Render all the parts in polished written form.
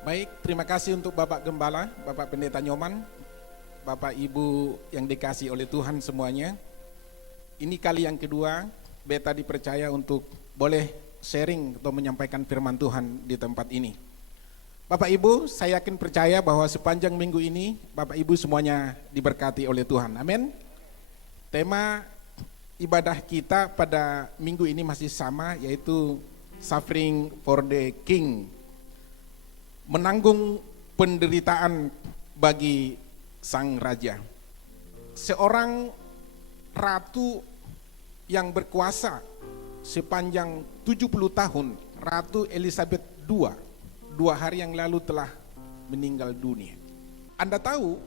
Baik, terima kasih untuk Bapak Gembala, Bapak Pendeta Nyoman, Bapak Ibu yang dikasih oleh Tuhan semuanya. Ini kali yang kedua, Beta dipercaya untuk boleh sharing atau menyampaikan firman Tuhan di tempat ini. Bapak Ibu, saya yakin percaya bahwa sepanjang minggu ini, Bapak Ibu semuanya diberkati oleh Tuhan. Amin. Tema ibadah kita pada minggu ini masih sama, yaitu Suffering for the King. Menanggung penderitaan bagi sang raja. Seorang ratu yang berkuasa sepanjang 70 tahun, Ratu Elizabeth II, 2 hari yang lalu telah meninggal dunia. Anda tahu,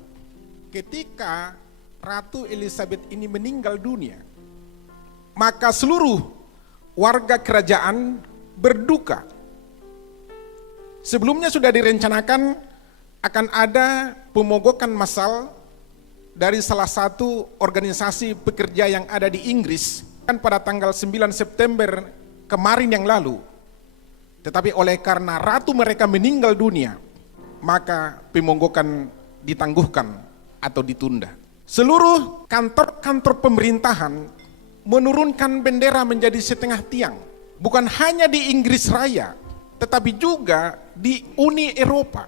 ketika Ratu Elizabeth ini meninggal dunia, maka seluruh warga kerajaan berduka. Sebelumnya sudah direncanakan akan ada pemogokan massal dari salah satu organisasi pekerja yang ada di Inggris kan pada tanggal 9 September kemarin yang lalu. Tetapi oleh karena ratu mereka meninggal dunia, maka pemogokan ditangguhkan atau ditunda. Seluruh kantor-kantor pemerintahan menurunkan bendera menjadi setengah tiang. Bukan hanya di Inggris Raya, tetapi juga di Uni Eropa.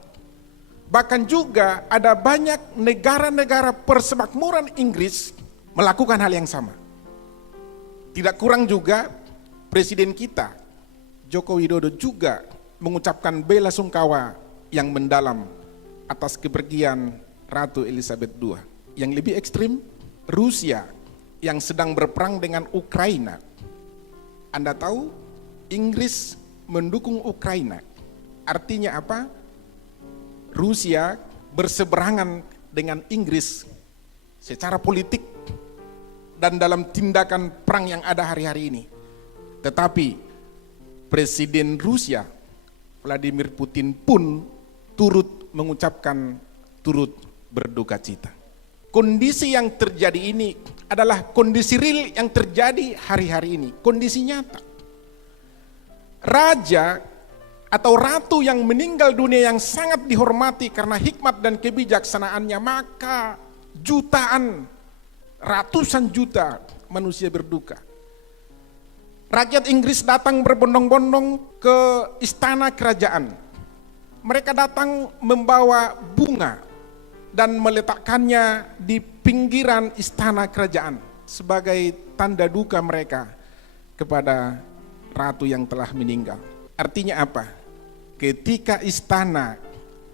Bahkan juga ada banyak negara-negara persemakmuran Inggris melakukan hal yang sama. Tidak kurang juga Presiden kita, Joko Widodo juga mengucapkan bela sungkawa yang mendalam atas kepergian Ratu Elizabeth II. Yang lebih ekstrim, Rusia yang sedang berperang dengan Ukraina. Anda tahu, Inggris mendukung Ukraina. Artinya apa? Rusia berseberangan dengan Inggris secara politik dan dalam tindakan perang yang ada hari-hari ini. Tetapi Presiden Rusia Vladimir Putin pun turut mengucapkan, turut berduka cita. Kondisi yang terjadi ini adalah kondisi real yang terjadi hari-hari ini, kondisi nyata. Raja atau ratu yang meninggal dunia yang sangat dihormati karena hikmat dan kebijaksanaannya, maka jutaan, ratusan juta manusia berduka. Rakyat Inggris datang berbondong-bondong ke istana kerajaan. Mereka datang membawa bunga dan meletakkannya di pinggiran istana kerajaan sebagai tanda duka mereka kepada ratu yang telah meninggal. Artinya apa? Ketika istana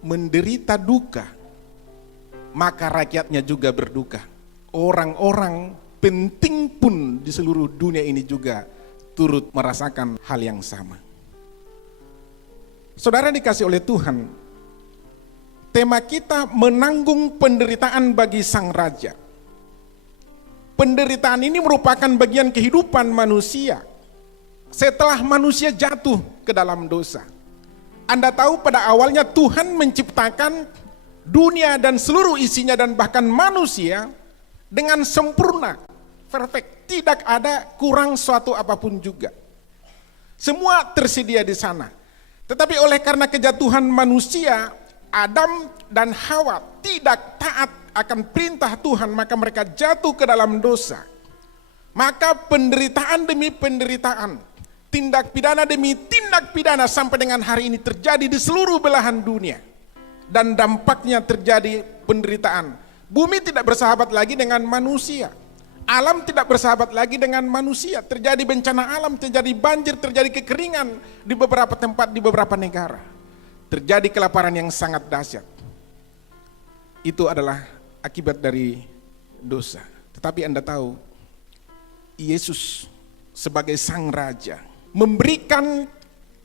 menderita duka, maka rakyatnya juga berduka. Orang-orang penting pun di seluruh dunia ini juga turut merasakan hal yang sama. Saudara dikasih oleh Tuhan, tema kita menanggung penderitaan bagi sang raja. Penderitaan ini merupakan bagian kehidupan manusia setelah manusia jatuh ke dalam dosa. Anda tahu pada awalnya Tuhan menciptakan dunia dan seluruh isinya dan bahkan manusia dengan sempurna, perfect, tidak ada kurang suatu apapun juga. Semua tersedia di sana. Tetapi oleh karena kejatuhan manusia, Adam dan Hawa tidak taat akan perintah Tuhan, maka mereka jatuh ke dalam dosa. Maka penderitaan demi penderitaan, tindak pidana demi tindak pidana sampai dengan hari ini terjadi di seluruh belahan dunia. Dan dampaknya terjadi penderitaan. Bumi tidak bersahabat lagi dengan manusia. Alam tidak bersahabat lagi dengan manusia. Terjadi bencana alam, terjadi banjir, terjadi kekeringan di beberapa tempat, di beberapa negara. Terjadi kelaparan yang sangat dahsyat. Itu adalah akibat dari dosa. Tetapi Anda tahu, Yesus sebagai sang raja memberikan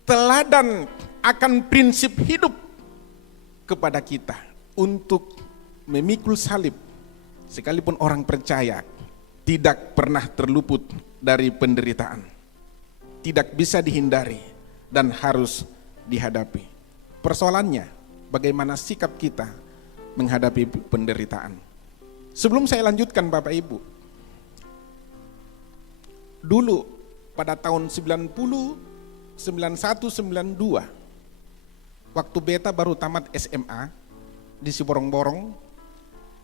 teladan akan prinsip hidup kepada kita untuk memikul salib. Sekalipun orang percaya tidak pernah terluput dari penderitaan, tidak bisa dihindari dan harus dihadapi. Persoalannya bagaimana sikap kita menghadapi penderitaan. Sebelum saya lanjutkan Bapak Ibu, dulu pada tahun 90, 91, 92 waktu beta baru tamat SMA di Siborong-Borong,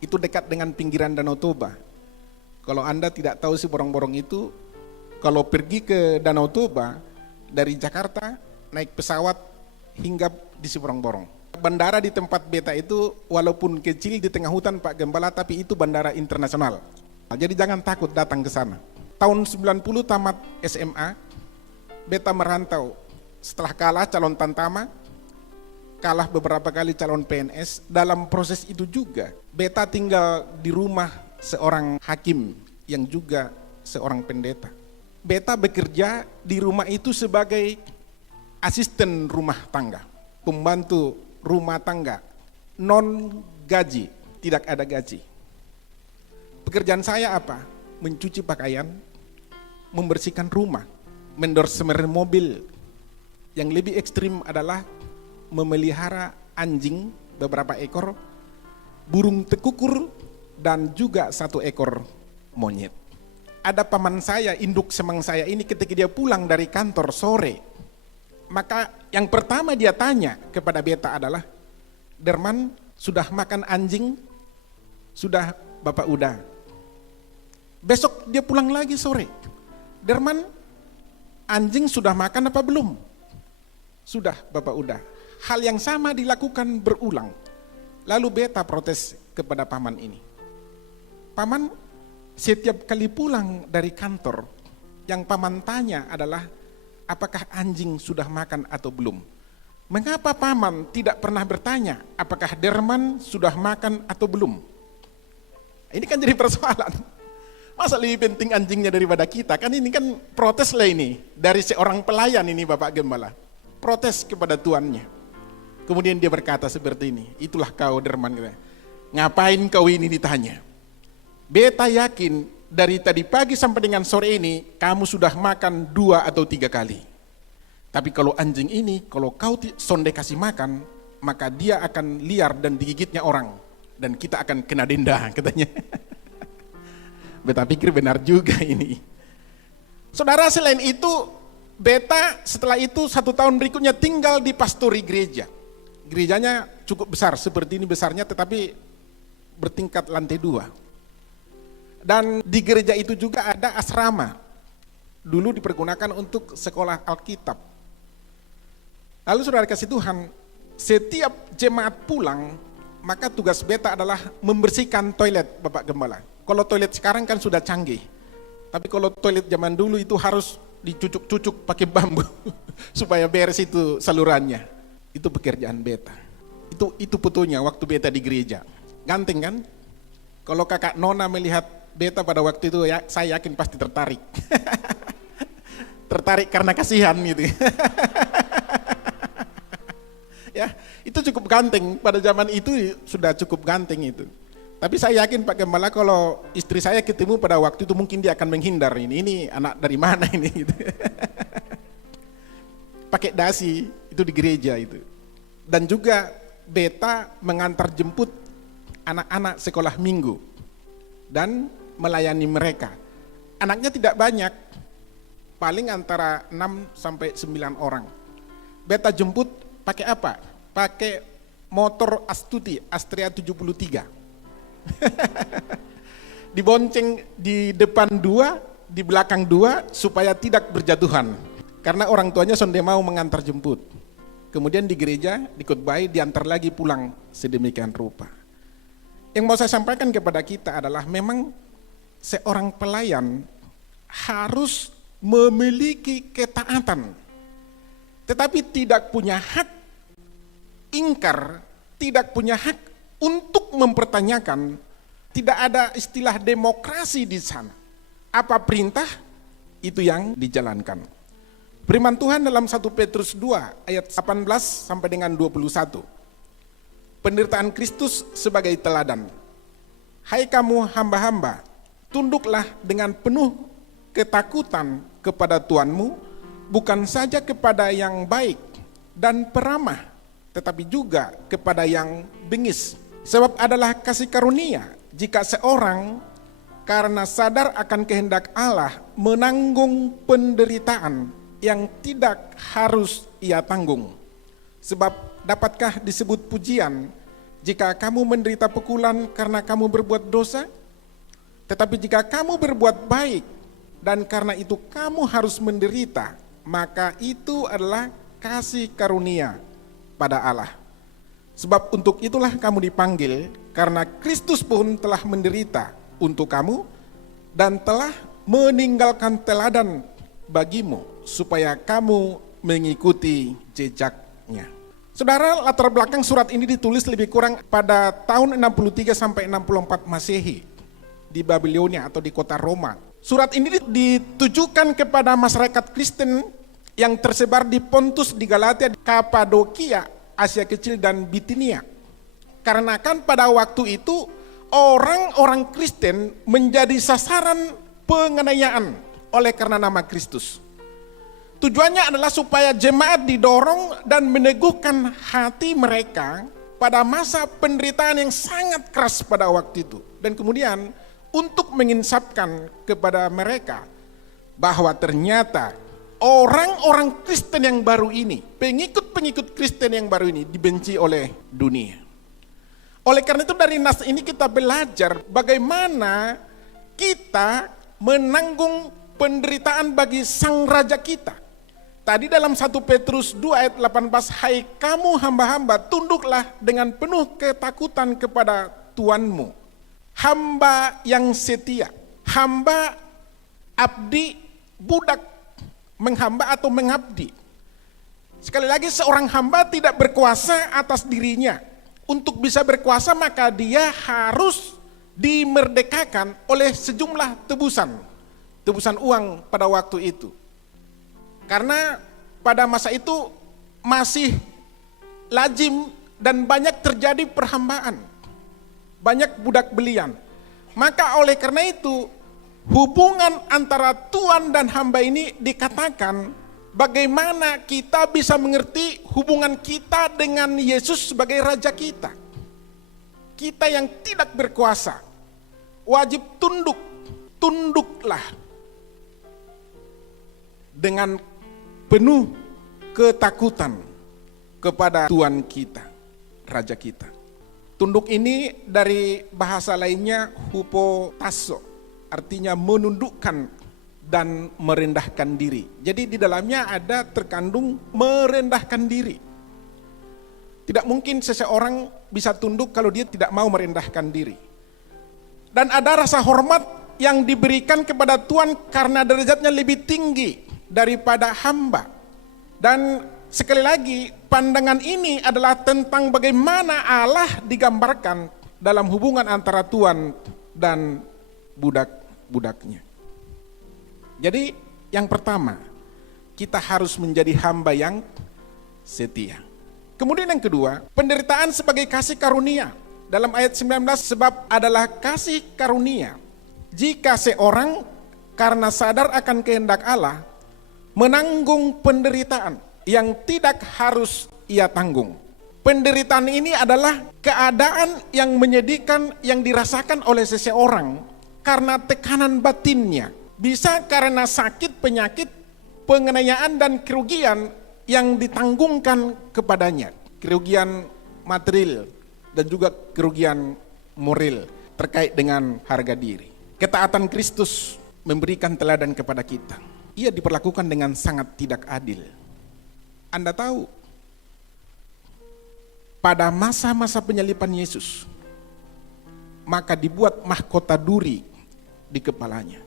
itu dekat dengan pinggiran Danau Toba. Kalau Anda tidak tahu Siborong-Borong itu, kalau pergi ke Danau Toba dari Jakarta naik pesawat hingga di Siborong-Borong. Bandara di tempat beta itu walaupun kecil di tengah hutan Pak Gembala, tapi itu bandara internasional. Jadi jangan takut datang ke sana. Tahun 90 tamat SMA, beta merantau. Setelah kalah calon Tantama, kalah beberapa kali calon PNS, dalam proses itu juga beta tinggal di rumah seorang hakim yang juga seorang pendeta. Beta bekerja di rumah itu sebagai asisten rumah tangga, pembantu rumah tangga, non gaji, tidak ada gaji. Pekerjaan saya apa? Mencuci pakaian, membersihkan rumah, mendorsemer mobil. Yang lebih ekstrim adalah memelihara anjing beberapa ekor, burung tekukur, dan juga 1 ekor monyet. Ada paman saya, induk semang saya ini, ketika dia pulang dari kantor sore, maka yang pertama dia tanya kepada beta adalah, "Derman, sudah makan anjing?" "Sudah, Bapak udah." Besok dia pulang lagi sore, "Derman, anjing sudah makan apa belum?" "Sudah, Bapak udah." Hal yang sama dilakukan berulang. Lalu beta protes kepada paman ini. "Paman, setiap kali pulang dari kantor, yang paman tanya adalah apakah anjing sudah makan atau belum. Mengapa paman tidak pernah bertanya apakah Derman sudah makan atau belum?" Ini kan jadi persoalan. Masa lebih penting anjingnya daripada kita? Kan ini kan protes lah ini dari seorang pelayan ini, Bapak Gembala. Protes kepada tuannya. Kemudian dia berkata seperti ini, "Itulah kau Derman, ngapain kau ini ditanya? Beta yakin dari tadi pagi sampai dengan sore ini kamu sudah makan 2 atau 3 kali. Tapi kalau anjing ini, kalau kau sonde kasih makan, maka dia akan liar dan digigitnya orang. Dan kita akan kena denda," katanya. Beta pikir benar juga ini. Saudara, selain itu, beta setelah itu 1 tahun berikutnya tinggal di pastori gereja. Gerejanya cukup besar, seperti ini besarnya, tetapi bertingkat lantai 2. Dan di gereja itu juga ada asrama. Dulu dipergunakan untuk sekolah Alkitab. Lalu saudara kasih Tuhan, setiap jemaat pulang, maka tugas beta adalah membersihkan toilet, Bapak Gembala. Kalau toilet sekarang kan sudah canggih. Tapi kalau toilet zaman dulu itu harus dicucuk-cucuk pakai bambu supaya beres itu salurannya. Itu pekerjaan beta. Itu fotonya waktu beta di gereja. Ganteng kan? Kalau kakak Nona melihat beta pada waktu itu, ya, saya yakin pasti tertarik. Tertarik karena kasihan gitu. Ya, itu cukup ganteng. Pada zaman itu sudah cukup ganteng itu. Tapi saya yakin Pak Gembala, kalau istri saya ketemu pada waktu itu mungkin dia akan menghindar. Ini anak dari mana ini? Gitu. Pakai dasi itu di gereja itu. Dan juga beta mengantar jemput anak-anak sekolah minggu dan melayani mereka. Anaknya tidak banyak, paling antara 6 sampai 9 orang. Beta jemput pakai apa? Pakai motor Astuti, Astrea 73. Dibonceng di depan 2, di belakang 2 supaya tidak berjatuhan. Karena orang tuanya sonde mau mengantar jemput. Kemudian di gereja, dikhotbahi, diantar lagi pulang sedemikian rupa. Yang mau saya sampaikan kepada kita adalah memang seorang pelayan harus memiliki ketaatan. Tetapi tidak punya hak ingkar, tidak punya hak untuk mempertanyakan. Tidak ada istilah demokrasi di sana. Apa perintah, itu yang dijalankan. Firman Tuhan dalam 1 Petrus 2 ayat 18 sampai dengan 21. Penderitaan Kristus sebagai teladan. "Hai kamu hamba-hamba, tunduklah dengan penuh ketakutan kepada Tuanmu, bukan saja kepada yang baik dan peramah, tetapi juga kepada yang bengis. Sebab adalah kasih karunia jika seorang karena sadar akan kehendak Allah menanggung penderitaan yang tidak harus ia tanggung. Sebab dapatkah disebut pujian jika kamu menderita pukulan karena kamu berbuat dosa? Tetapi jika kamu berbuat baik dan karena itu kamu harus menderita, maka itu adalah kasih karunia pada Allah. Sebab untuk itulah kamu dipanggil, karena Kristus pun telah menderita untuk kamu dan telah meninggalkan teladan bagimu supaya kamu mengikuti jejaknya. Saudara, latar belakang surat ini ditulis lebih kurang pada tahun 63 sampai 64 Masehi di Babilonia atau di kota Roma. Surat ini ditujukan kepada masyarakat Kristen yang tersebar di Pontus, di Galatia, di Kapadokia, Asia Kecil dan Bitinia. Karena kan pada waktu itu orang-orang Kristen menjadi sasaran penganiayaan oleh karena nama Kristus. Tujuannya adalah supaya jemaat didorong dan meneguhkan hati mereka pada masa penderitaan yang sangat keras pada waktu itu. Dan kemudian untuk menginsapkan kepada mereka bahwa ternyata orang-orang Kristen yang baru ini, pengikut-pengikut Kristen yang baru ini dibenci oleh dunia. Oleh karena itu dari nas ini kita belajar bagaimana kita menanggung penderitaan bagi sang raja kita. Tadi dalam 1 Petrus 2 ayat 18, hai kamu hamba-hamba, tunduklah dengan penuh ketakutan kepada Tuanmu. Hamba yang setia, hamba, abdi, budak, menghamba atau mengabdi. Sekali lagi, seorang hamba tidak berkuasa atas dirinya. Untuk bisa berkuasa maka dia harus dimerdekakan oleh sejumlah tebusan uang pada waktu itu. Karena pada masa itu masih lazim dan banyak terjadi perhambaan, banyak budak belian. Maka oleh karena itu hubungan antara tuan dan hamba ini dikatakan bagaimana kita bisa mengerti hubungan kita dengan Yesus sebagai Raja kita. Kita yang tidak berkuasa wajib tunduklah dengan penuh ketakutan kepada Tuhan kita, Raja kita. Tunduk ini dari bahasa lainnya hupotasso, artinya menundukkan dan merendahkan diri. Jadi di dalamnya ada terkandung merendahkan diri. Tidak mungkin seseorang bisa tunduk kalau dia tidak mau merendahkan diri. Dan ada rasa hormat yang diberikan kepada Tuhan karena derajatnya lebih tinggi daripada hamba. Dan sekali lagi pandangan ini adalah tentang bagaimana Allah digambarkan dalam hubungan antara Tuhan dan budak-budaknya. Jadi yang pertama, kita harus menjadi hamba yang setia. Kemudian yang kedua, penderitaan sebagai kasih karunia. Dalam ayat 19, sebab adalah kasih karunia jika seorang karena sadar akan kehendak Allah menanggung penderitaan yang tidak harus ia tanggung. Penderitaan ini adalah keadaan yang menyedihkan yang dirasakan oleh seseorang karena tekanan batinnya. Bisa karena sakit, penyakit, penganiayaan dan kerugian yang ditanggungkan kepadanya. Kerugian material dan juga kerugian moral terkait dengan harga diri. Ketaatan Kristus memberikan teladan kepada kita. Ia diperlakukan dengan sangat tidak adil. Anda tahu, pada masa-masa penyaliban Yesus, maka dibuat mahkota duri di kepalanya.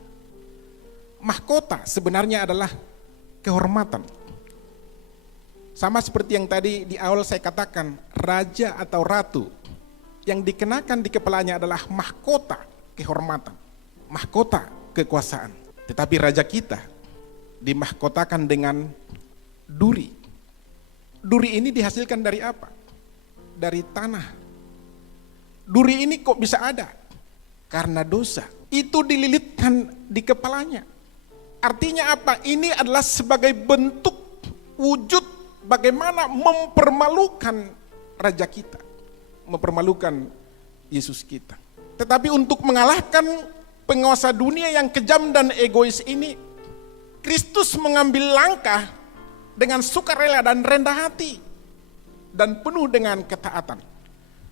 Mahkota sebenarnya adalah kehormatan. Sama seperti yang tadi di awal saya katakan, raja atau ratu yang dikenakan di kepalanya adalah mahkota kehormatan, mahkota kekuasaan. Tetapi raja kita dimahkotakan dengan duri. Duri ini dihasilkan dari apa? Dari tanah. Duri ini kok bisa ada? Karena dosa. Itu dililitkan di kepalanya. Artinya apa? Ini adalah sebagai bentuk wujud bagaimana mempermalukan raja kita, mempermalukan Yesus kita. Tetapi untuk mengalahkan penguasa dunia yang kejam dan egois ini, Kristus mengambil langkah dengan sukarela dan rendah hati. dan penuh dengan ketaatan,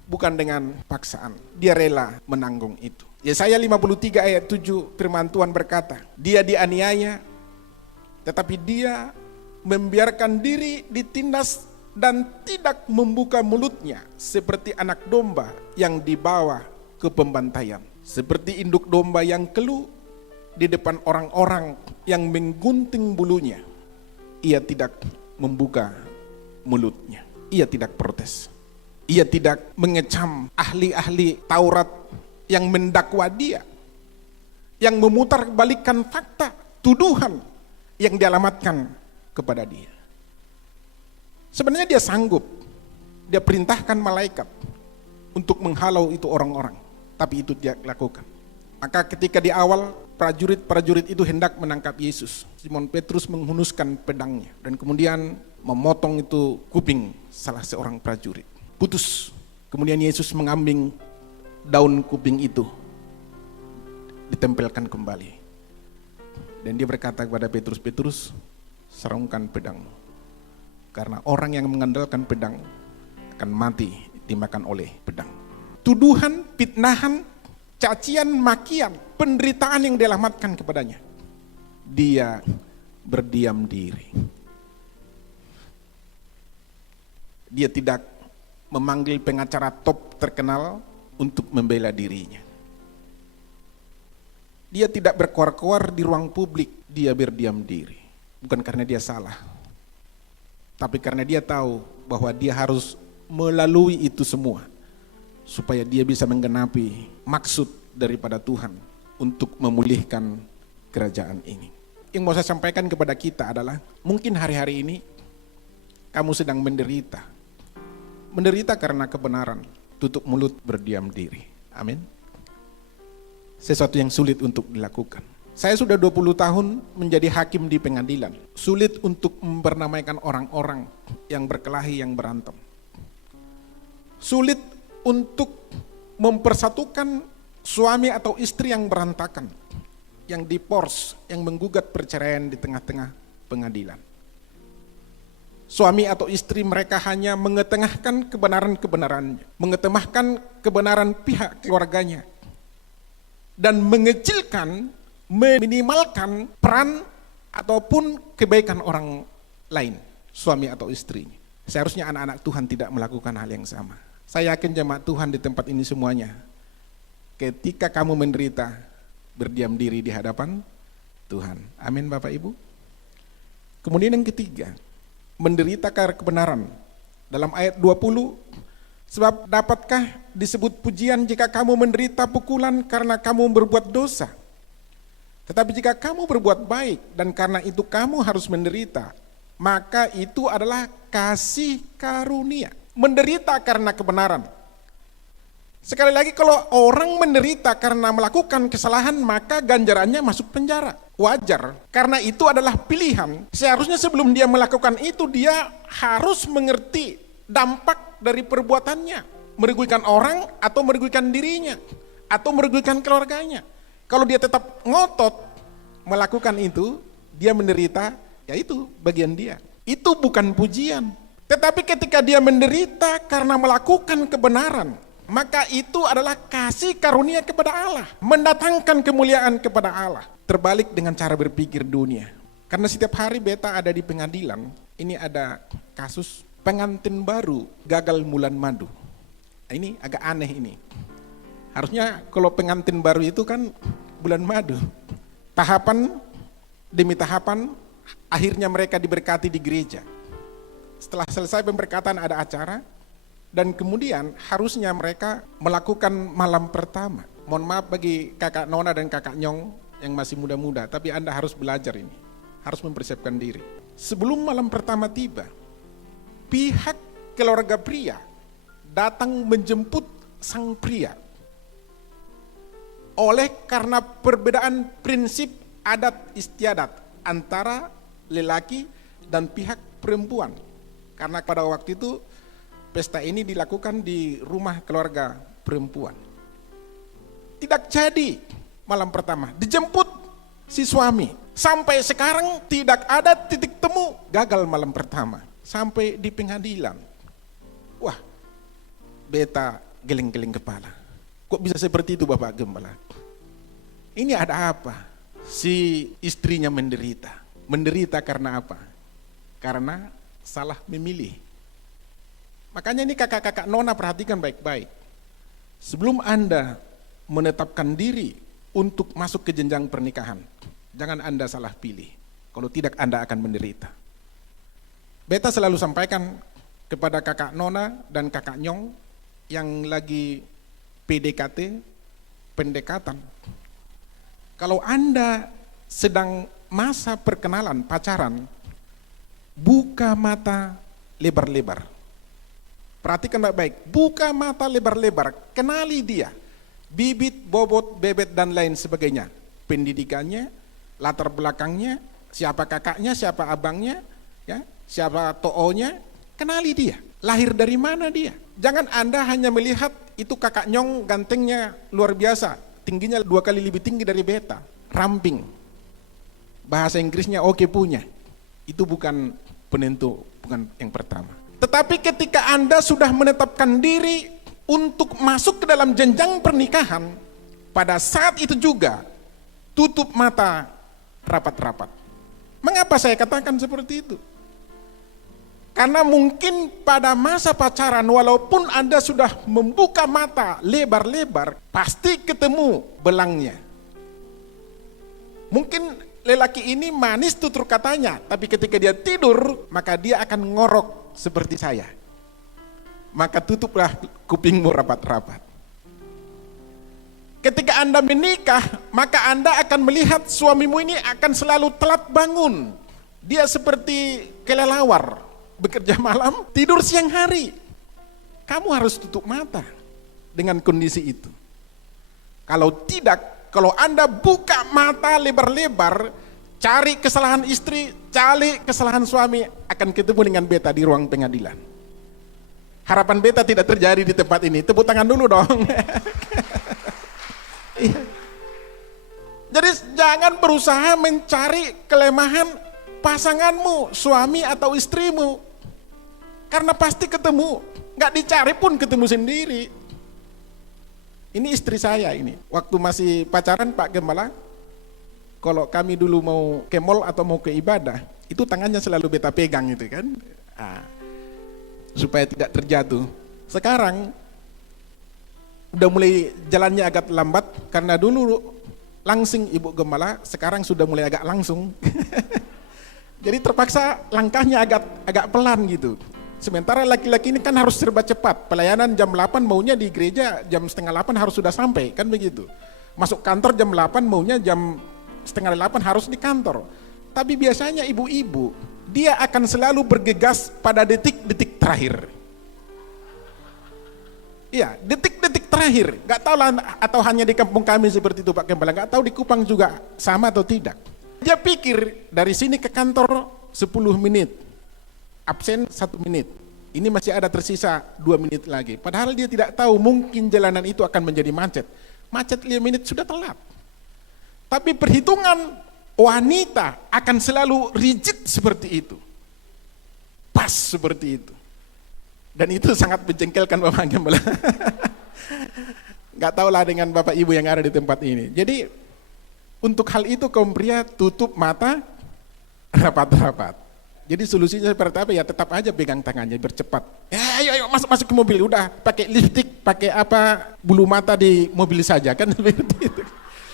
bukan dengan paksaan. Dia rela menanggung itu. Yesaya 53 ayat 7 firman Tuhan berkata, dia dianiaya, tetapi dia membiarkan diri ditindas dan tidak membuka mulutnya, seperti anak domba yang dibawa ke pembantaian, seperti induk domba yang keluh di depan orang-orang yang menggunting bulunya. Ia tidak membuka mulutnya, ia tidak protes, ia tidak mengecam ahli-ahli Taurat yang mendakwa dia, yang memutarbalikkan fakta, tuduhan yang dialamatkan kepada dia. Sebenarnya dia sanggup, dia perintahkan malaikat untuk menghalau itu orang-orang, tapi itu dia lakukan. Maka ketika di awal prajurit-prajurit itu hendak menangkap Yesus, Simon Petrus menghunuskan pedangnya dan kemudian memotong itu kuping salah seorang prajurit. Putus. Kemudian Yesus mengambil daun kuping itu, ditempelkan kembali. Dan dia berkata kepada Petrus, Petrus, sarungkan pedangmu. Karena orang yang mengandalkan pedang akan mati dimakan oleh pedang. Tuduhan, fitnahan, cacian, makian, penderitaan yang dialamatkan kepadanya, dia berdiam diri. Dia tidak memanggil pengacara top terkenal untuk membela dirinya. Dia tidak berkoar-koar di ruang publik, dia berdiam diri. Bukan karena dia salah, tapi karena dia tahu bahwa dia harus melalui itu semua supaya dia bisa menggenapi maksud daripada Tuhan untuk memulihkan kerajaan ini. Yang mau saya sampaikan kepada kita adalah, mungkin hari-hari ini kamu sedang menderita karena kebenaran, tutup mulut, berdiam diri. Amin. Sesuatu yang sulit untuk dilakukan. Saya sudah 20 tahun menjadi hakim di pengadilan. Sulit untuk mempernamaykan orang-orang yang berkelahi, yang berantem. Sulit untuk mempersatukan suami atau istri yang berantakan, yang divorce, yang menggugat perceraian di tengah-tengah pengadilan. Suami atau istri mereka hanya mengetengahkan kebenaran-kebenarannya, mengetengahkan kebenaran pihak keluarganya, dan mengecilkan, meminimalkan peran ataupun kebaikan orang lain, suami atau istrinya. Seharusnya anak-anak Tuhan tidak melakukan hal yang sama. Saya yakin jemaat Tuhan di tempat ini semuanya, ketika kamu menderita, berdiam diri di hadapan Tuhan. Amin Bapak Ibu. Kemudian yang ketiga, menderita karena kebenaran. Dalam ayat 20, sebab dapatkah disebut pujian jika kamu menderita pukulan karena kamu berbuat dosa? Tetapi jika kamu berbuat baik dan karena itu kamu harus menderita, maka itu adalah kasih karunia. Menderita karena kebenaran. Sekali lagi, kalau orang menderita karena melakukan kesalahan, maka ganjarannya masuk penjara. Wajar, karena itu adalah pilihan. Seharusnya sebelum dia melakukan itu, dia harus mengerti dampak dari perbuatannya. Merugikan orang atau merugikan dirinya, atau merugikan keluarganya. Kalau dia tetap ngotot melakukan itu, dia menderita, ya itu bagian dia. Itu bukan pujian. Tetapi ketika dia menderita karena melakukan kebenaran, maka itu adalah kasih karunia kepada Allah, mendatangkan kemuliaan kepada Allah. Terbalik dengan cara berpikir dunia. Karena setiap hari beta ada di pengadilan, ini ada kasus pengantin baru gagal bulan madu. Ini agak aneh ini. Harusnya kalau pengantin baru itu kan bulan madu. Tahapan demi tahapan, akhirnya mereka diberkati di gereja. Setelah selesai pemberkatan ada acara, dan kemudian harusnya mereka melakukan malam pertama. Mohon maaf bagi kakak Nona dan kakak Nyong yang masih muda-muda, tapi Anda harus belajar ini, harus mempersiapkan diri. Sebelum malam pertama tiba, pihak keluarga pria datang menjemput sang pria. Oleh karena perbedaan prinsip adat istiadat antara lelaki dan pihak perempuan. Karena pada waktu itu pesta ini dilakukan di rumah keluarga perempuan. Tidak jadi malam pertama, dijemput si suami. Sampai sekarang tidak ada titik temu, gagal malam pertama. Sampai di pengadilan. Beta geleng-geleng kepala. Kok bisa seperti itu Bapak Gembala? Ini ada apa? Si istrinya menderita. Menderita karena apa? Karena salah memilih. Makanya ini kakak-kakak nona perhatikan baik-baik. Sebelum Anda menetapkan diri untuk masuk ke jenjang pernikahan, jangan Anda salah pilih. Kalau tidak Anda akan menderita. Beta selalu sampaikan kepada kakak nona dan kakak nyong yang lagi PDKT, pendekatan. Kalau Anda sedang masa perkenalan, pacaran, buka mata lebar-lebar. Perhatikan baik-baik, buka mata lebar-lebar, kenali dia. Bibit, bobot, bebet, dan lain sebagainya. Pendidikannya, latar belakangnya, siapa kakaknya, siapa abangnya, ya, siapa toonya, kenali dia. Lahir dari mana dia. Jangan Anda hanya melihat itu kakak nyong gantengnya luar biasa, tingginya 2 kali lebih tinggi dari beta, ramping. Bahasa Inggrisnya oke punya. Itu bukan penentu, bukan yang pertama. Tetapi ketika Anda sudah menetapkan diri untuk masuk ke dalam jenjang pernikahan, pada saat itu juga tutup mata rapat-rapat. Mengapa saya katakan seperti itu? Karena mungkin pada masa pacaran, walaupun Anda sudah membuka mata lebar-lebar, pasti ketemu belangnya. Mungkin lelaki ini manis tutur katanya, tapi ketika dia tidur, maka dia akan ngorok seperti saya. Maka tutuplah kupingmu rapat-rapat. Ketika Anda menikah, maka Anda akan melihat suamimu ini akan selalu telat bangun. Dia seperti kelelawar, bekerja malam, tidur siang hari. Kamu harus tutup mata dengan kondisi itu. Kalau tidak, kalau Anda buka mata lebar-lebar, cari kesalahan istri, cari kesalahan suami, akan ketemu dengan beta di ruang pengadilan. Harapan beta tidak terjadi di tempat ini. Tepuk tangan dulu dong. Jadi jangan berusaha mencari kelemahan pasanganmu, suami atau istrimu. Karena pasti ketemu. Nggak dicari pun ketemu sendiri. Ini istri saya ini. Waktu masih pacaran Pak Gembala, kalau kami dulu mau ke mall atau mau ke ibadah, itu tangannya selalu beta pegang gitu kan, supaya tidak terjatuh. Sekarang udah mulai jalannya agak lambat, karena dulu langsing Ibu Gembala, sekarang sudah mulai agak langsung. Jadi terpaksa langkahnya agak pelan gitu. Sementara laki-laki ini kan harus serba cepat, pelayanan jam 8 maunya di gereja jam setengah 8 harus sudah sampai, kan begitu. Masuk kantor jam 8 maunya jam setengah 8 harus di kantor. Tapi biasanya ibu-ibu, dia akan selalu bergegas pada detik-detik terakhir. Iya, detik-detik terakhir. Gak tahu lah, atau hanya di kampung kami seperti itu Pak Gembala, gak tahu di Kupang juga sama atau tidak. Dia pikir dari sini ke kantor 10 menit, absen 1 menit. Ini masih ada tersisa 2 menit lagi. Padahal dia tidak tahu mungkin jalanan itu akan menjadi macet. Macet 5 menit sudah telat. Tapi perhitungan wanita akan selalu rigid seperti itu. Pas seperti itu. Dan itu sangat menjengkelkan Bapak Gembala. Gak tahulah dengan Bapak Ibu yang ada di tempat ini. Jadi untuk hal itu kaum pria tutup mata rapat-rapat. Jadi solusinya seperti apa ya, tetap aja pegang tangannya bercepat. Ya ayo masuk ke mobil, udah pakai lipstick, pakai apa, bulu mata di mobil saja kan seperti itu.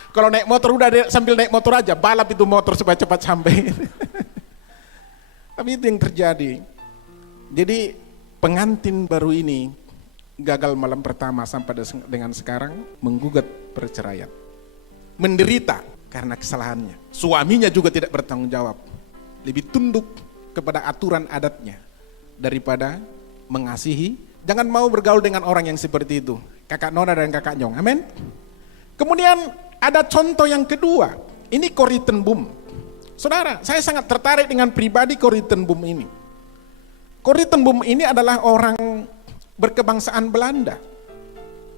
Kalau naik motor udah sambil naik motor aja, balap itu motor supaya cepat sampai. Tapi itu yang terjadi. Jadi pengantin baru ini gagal malam pertama sampai dengan sekarang menggugat perceraian. Menderita karena kesalahannya. Suaminya juga tidak bertanggung jawab. Lebih tunduk kepada aturan adatnya daripada mengasihi. Jangan mau bergaul dengan orang yang seperti itu. Kakak Nona dan kakak Nyong. Amin. Kemudian ada contoh yang kedua, ini Corrie ten Boom. Saudara, saya sangat tertarik dengan pribadi Corrie ten Boom ini. Corrie ten Boom ini adalah orang berkebangsaan Belanda.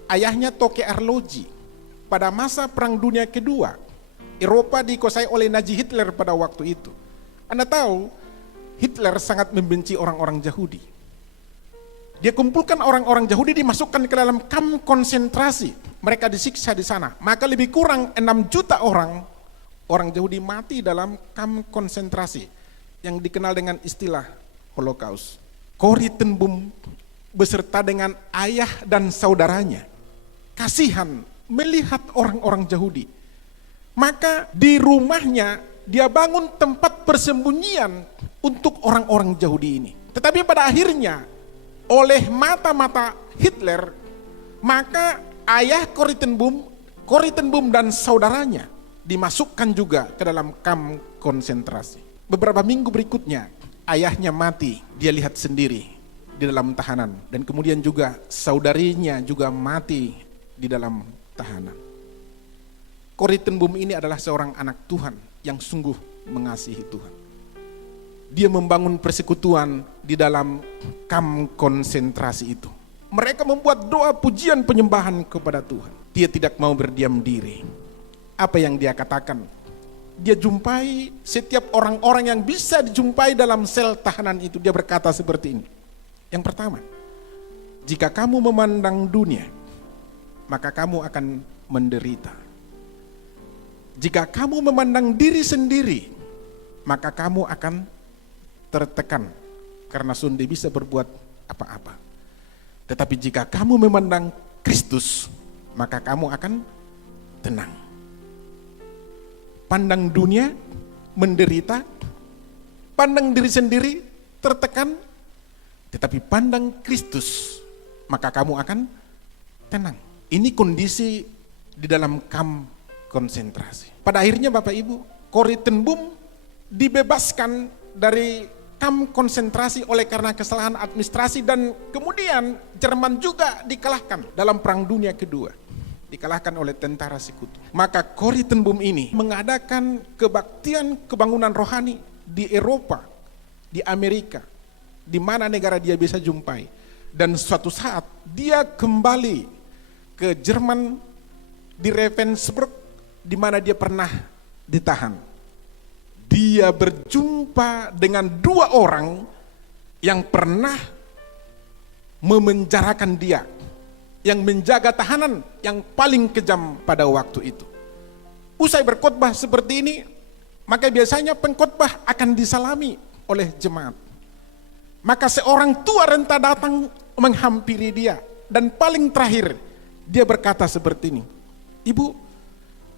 Ayahnya Toke Arloji. Pada masa Perang Dunia Kedua, Eropa dikuasai oleh Nazi Hitler pada waktu itu. Anda tahu, Hitler sangat membenci orang-orang Yahudi. Dia kumpulkan orang-orang Yahudi, dimasukkan ke dalam kamp konsentrasi. Mereka disiksa di sana. Maka lebih kurang 6 juta orang Yahudi mati dalam kamp konsentrasi yang dikenal dengan istilah Holocaust. Corrie ten Boom beserta dengan ayah dan saudaranya kasihan melihat orang-orang Yahudi. Maka di rumahnya dia bangun tempat persembunyian untuk orang-orang Yahudi ini. Tetapi pada akhirnya oleh mata-mata Hitler, maka ayah Corrie ten Boom dan saudaranya dimasukkan juga ke dalam kamp konsentrasi. Beberapa minggu berikutnya ayahnya mati, dia lihat sendiri di dalam tahanan, dan kemudian juga saudarinya juga mati di dalam tahanan. Corrie ten Boom ini adalah seorang anak Tuhan yang sungguh mengasihi Tuhan. Dia membangun persekutuan di dalam kamp konsentrasi itu. Mereka membuat doa pujian penyembahan kepada Tuhan. Dia tidak mau berdiam diri. Apa yang dia katakan? Dia jumpai setiap orang-orang yang bisa dijumpai dalam sel tahanan itu. Dia berkata seperti ini. Yang pertama, jika kamu memandang dunia, maka kamu akan menderita. Jika kamu memandang diri sendiri, maka kamu akan tertekan karena sudah bisa berbuat apa-apa. Tetapi jika kamu memandang Kristus, maka kamu akan tenang. Pandang dunia, menderita. Pandang diri sendiri, tertekan. Tetapi pandang Kristus, maka kamu akan tenang. Ini kondisi di dalam kamp konsentrasi. Pada akhirnya Bapak Ibu, Corrie ten Boom dibebaskan dari kamp konsentrasi oleh karena kesalahan administrasi, dan kemudian Jerman juga dikalahkan dalam Perang Dunia Kedua. Dikalahkan oleh tentara sekutu. Maka Corrie ten Boom ini mengadakan kebaktian kebangunan rohani di Eropa, di Amerika, di mana negara dia bisa jumpai. Dan suatu saat dia kembali ke Jerman, di Ravensbrück, di mana dia pernah ditahan. Dia berjumpa dengan 2 orang yang pernah memenjarakan dia, yang menjaga tahanan yang paling kejam pada waktu itu. Usai berkhotbah seperti ini, maka biasanya pengkhotbah akan disalami oleh jemaat. Maka seorang tua renta datang menghampiri dia, dan paling terakhir dia berkata seperti ini, "Ibu,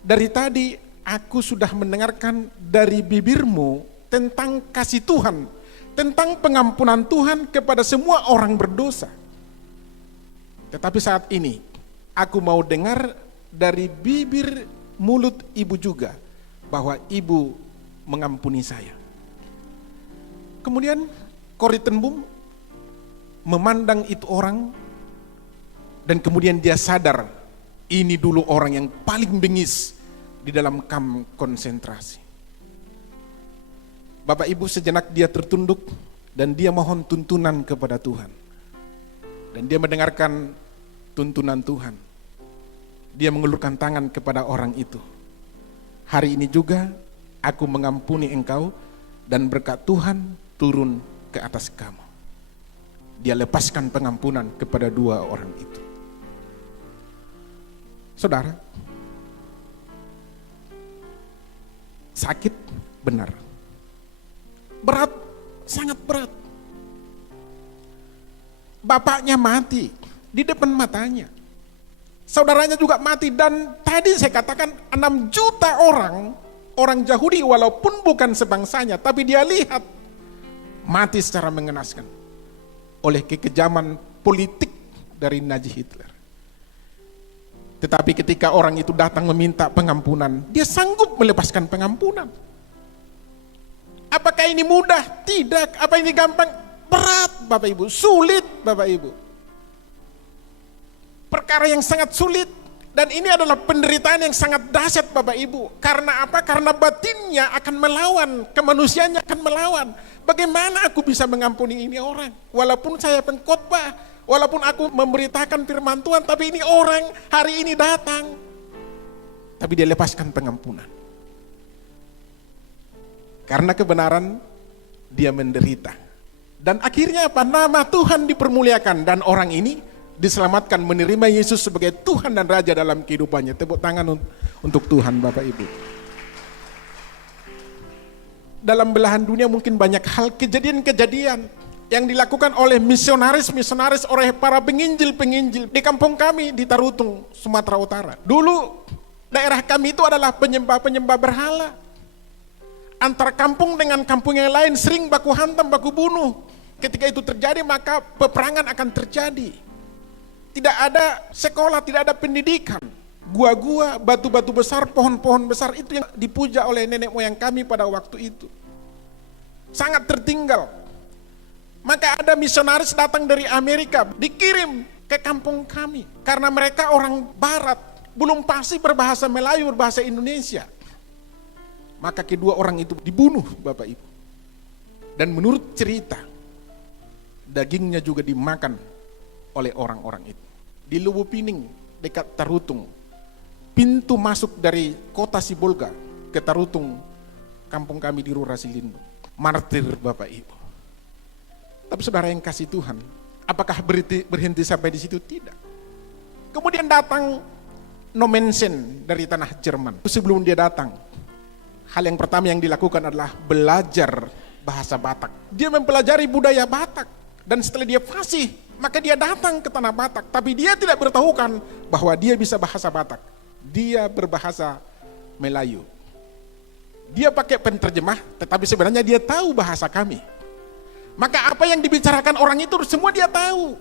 dari tadi aku sudah mendengarkan dari bibirmu tentang kasih Tuhan, tentang pengampunan Tuhan kepada semua orang berdosa. Tetapi saat ini aku mau dengar dari bibir mulut ibu juga bahwa ibu mengampuni saya." Kemudian Corrie ten Boom memandang itu orang, dan kemudian dia sadar ini dulu orang yang paling bengis di dalam kamp konsentrasi. Bapak Ibu, sejenak dia tertunduk dan dia mohon tuntunan kepada Tuhan. Dan dia mendengarkan tuntunan Tuhan. Dia mengulurkan tangan kepada orang itu. "Hari ini juga aku mengampuni engkau, dan berkat Tuhan turun ke atas kamu." Dia lepaskan pengampunan kepada 2 orang itu. Saudara, sakit benar, berat, sangat berat. Bapaknya mati di depan matanya, saudaranya juga mati, dan tadi saya katakan 6 juta orang Yahudi walaupun bukan sebangsanya, tapi dia lihat mati secara mengenaskan oleh kekejaman politik dari Nazi Hitler. Tetapi ketika orang itu datang meminta pengampunan, dia sanggup melepaskan pengampunan. Apakah ini mudah? Tidak. Apa ini gampang? Berat, Bapak Ibu. Sulit, Bapak Ibu. Perkara yang sangat sulit. Dan ini adalah penderitaan yang sangat dahsyat, Bapak Ibu. Karena apa? Karena batinnya akan melawan, kemanusiaannya akan melawan. Bagaimana aku bisa mengampuni ini orang? Walaupun saya pengkhotbah, walaupun aku memberitakan firman Tuhan, tapi ini orang hari ini datang. Tapi dia lepaskan pengampunan. Karena kebenaran, dia menderita. Dan akhirnya apa? Nama Tuhan dipermuliakan dan orang ini diselamatkan, menerima Yesus sebagai Tuhan dan Raja dalam kehidupannya. Tepuk tangan untuk Tuhan, Bapak Ibu. Dalam belahan dunia mungkin banyak hal, kejadian-kejadian yang dilakukan oleh misionaris-misionaris, oleh para penginjil-penginjil di kampung kami di Tarutung, Sumatera Utara. Dulu daerah kami itu adalah penyembah-penyembah berhala. Antara kampung dengan kampung yang lain sering baku hantam, baku bunuh. Ketika itu terjadi maka peperangan akan terjadi. Tidak ada sekolah, tidak ada pendidikan. Gua-gua, batu-batu besar, pohon-pohon besar itu yang dipuja oleh nenek moyang kami pada waktu itu. Sangat tertinggal. Maka ada misionaris datang dari Amerika, dikirim ke kampung kami. Karena mereka orang barat, belum pasti berbahasa Melayu, berbahasa Indonesia. Maka kedua orang itu dibunuh, Bapak Ibu. Dan menurut cerita, dagingnya juga dimakan oleh orang-orang itu. Di Lubu Pining, dekat Tarutung, pintu masuk dari kota Sibolga ke Tarutung, kampung kami di Rura Silindo. Martir, Bapak Ibu. Tapi saudara yang kasih Tuhan, apakah berhenti sampai di situ? Tidak. Kemudian datang Nomensen dari tanah Jerman. Sebelum dia datang, hal yang pertama yang dilakukan adalah belajar bahasa Batak. Dia mempelajari budaya Batak. Dan setelah dia fasih, maka dia datang ke tanah Batak. Tapi dia tidak beritahukan bahwa dia bisa bahasa Batak. Dia berbahasa Melayu. Dia pakai penterjemah, tetapi sebenarnya dia tahu bahasa kami. Maka apa yang dibicarakan orang itu semua dia tahu.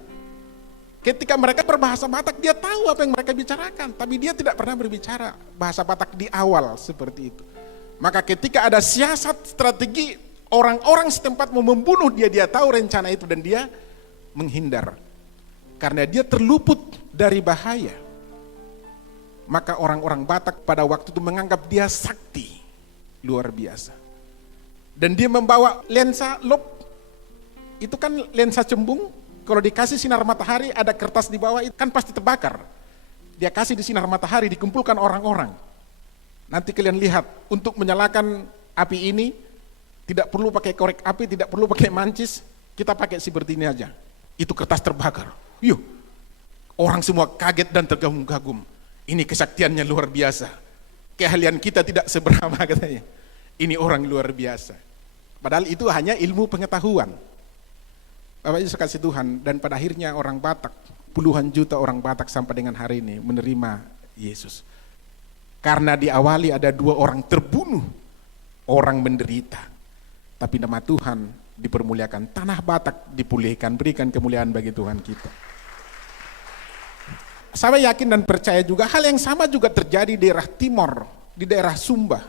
Ketika mereka berbahasa Batak, dia tahu apa yang mereka bicarakan. Tapi dia tidak pernah berbicara bahasa Batak di awal seperti itu. Maka ketika ada siasat, strategi, orang-orang setempat mau membunuh dia, dia tahu rencana itu dan dia menghindar. Karena dia terluput dari bahaya. Maka orang-orang Batak pada waktu itu menganggap dia sakti. Luar biasa. Dan dia membawa lensa lop. Itu kan lensa cembung. Kalau dikasih sinar matahari ada kertas di bawah itu kan pasti terbakar. Dia kasih di sinar matahari, dikumpulkan orang-orang. Nanti kalian lihat, untuk menyalakan api ini tidak perlu pakai korek api, tidak perlu pakai mancis, kita pakai seperti ini aja. Itu kertas terbakar. Yuh, orang semua kaget dan tergagum-gagum. Ini kesaktiannya luar biasa. Keahlian kita tidak seberapa katanya. Ini orang luar biasa. Padahal itu hanya ilmu pengetahuan. Bapak Yesus kasih Tuhan, dan pada akhirnya orang Batak, puluhan juta orang Batak sampai dengan hari ini menerima Yesus. Karena diawali ada 2 orang terbunuh, orang menderita. Tapi nama Tuhan dipermuliakan, tanah Batak dipulihkan, berikan kemuliaan bagi Tuhan kita. Saya yakin dan percaya juga hal yang sama juga terjadi di daerah Timor, di daerah Sumba,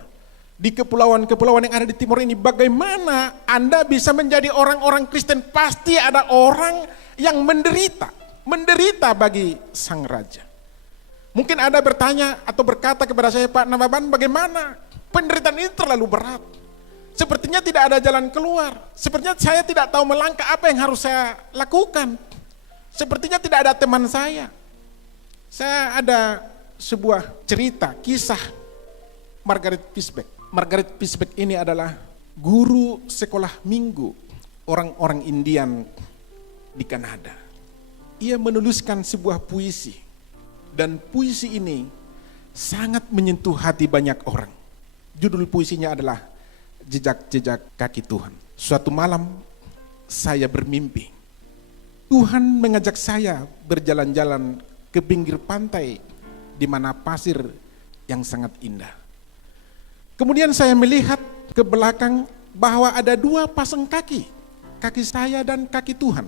di kepulauan-kepulauan yang ada di Timor ini. Bagaimana Anda bisa menjadi orang-orang Kristen? Pasti ada orang yang menderita bagi Sang Raja. Mungkin Anda bertanya atau berkata kepada saya, Pak Nababan, bagaimana? Penderitaan ini terlalu berat. Sepertinya tidak ada jalan keluar. Sepertinya saya tidak tahu melangkah apa yang harus saya lakukan. Sepertinya tidak ada teman saya. Saya ada sebuah cerita, kisah Margaret Pisbeck. Margaret Pisbeck ini adalah guru sekolah minggu orang-orang Indian di Kanada. Ia menuliskan sebuah puisi. Dan puisi ini sangat menyentuh hati banyak orang. Judul puisinya adalah Jejak-jejak kaki Tuhan. Suatu malam saya bermimpi. Tuhan mengajak saya berjalan-jalan ke pinggir pantai di mana pasir yang sangat indah. Kemudian saya melihat ke belakang bahwa ada 2 pasang kaki saya dan kaki Tuhan.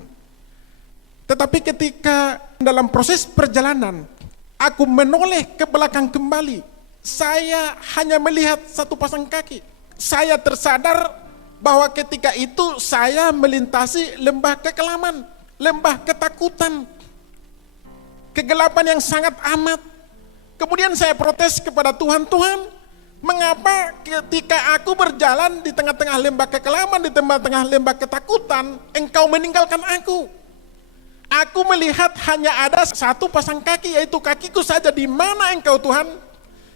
Tetapi ketika dalam proses perjalanan aku menoleh ke belakang kembali, saya hanya melihat 1 pasang kaki. Saya tersadar bahwa ketika itu saya melintasi lembah kekelaman, lembah ketakutan, kegelapan yang sangat amat. Kemudian saya protes kepada Tuhan, Tuhan, mengapa ketika aku berjalan di tengah-tengah lembah kekelaman, di tengah-tengah lembah ketakutan, Engkau meninggalkan aku? Aku melihat hanya ada 1 pasang kaki, yaitu kakiku saja. Di mana Engkau Tuhan?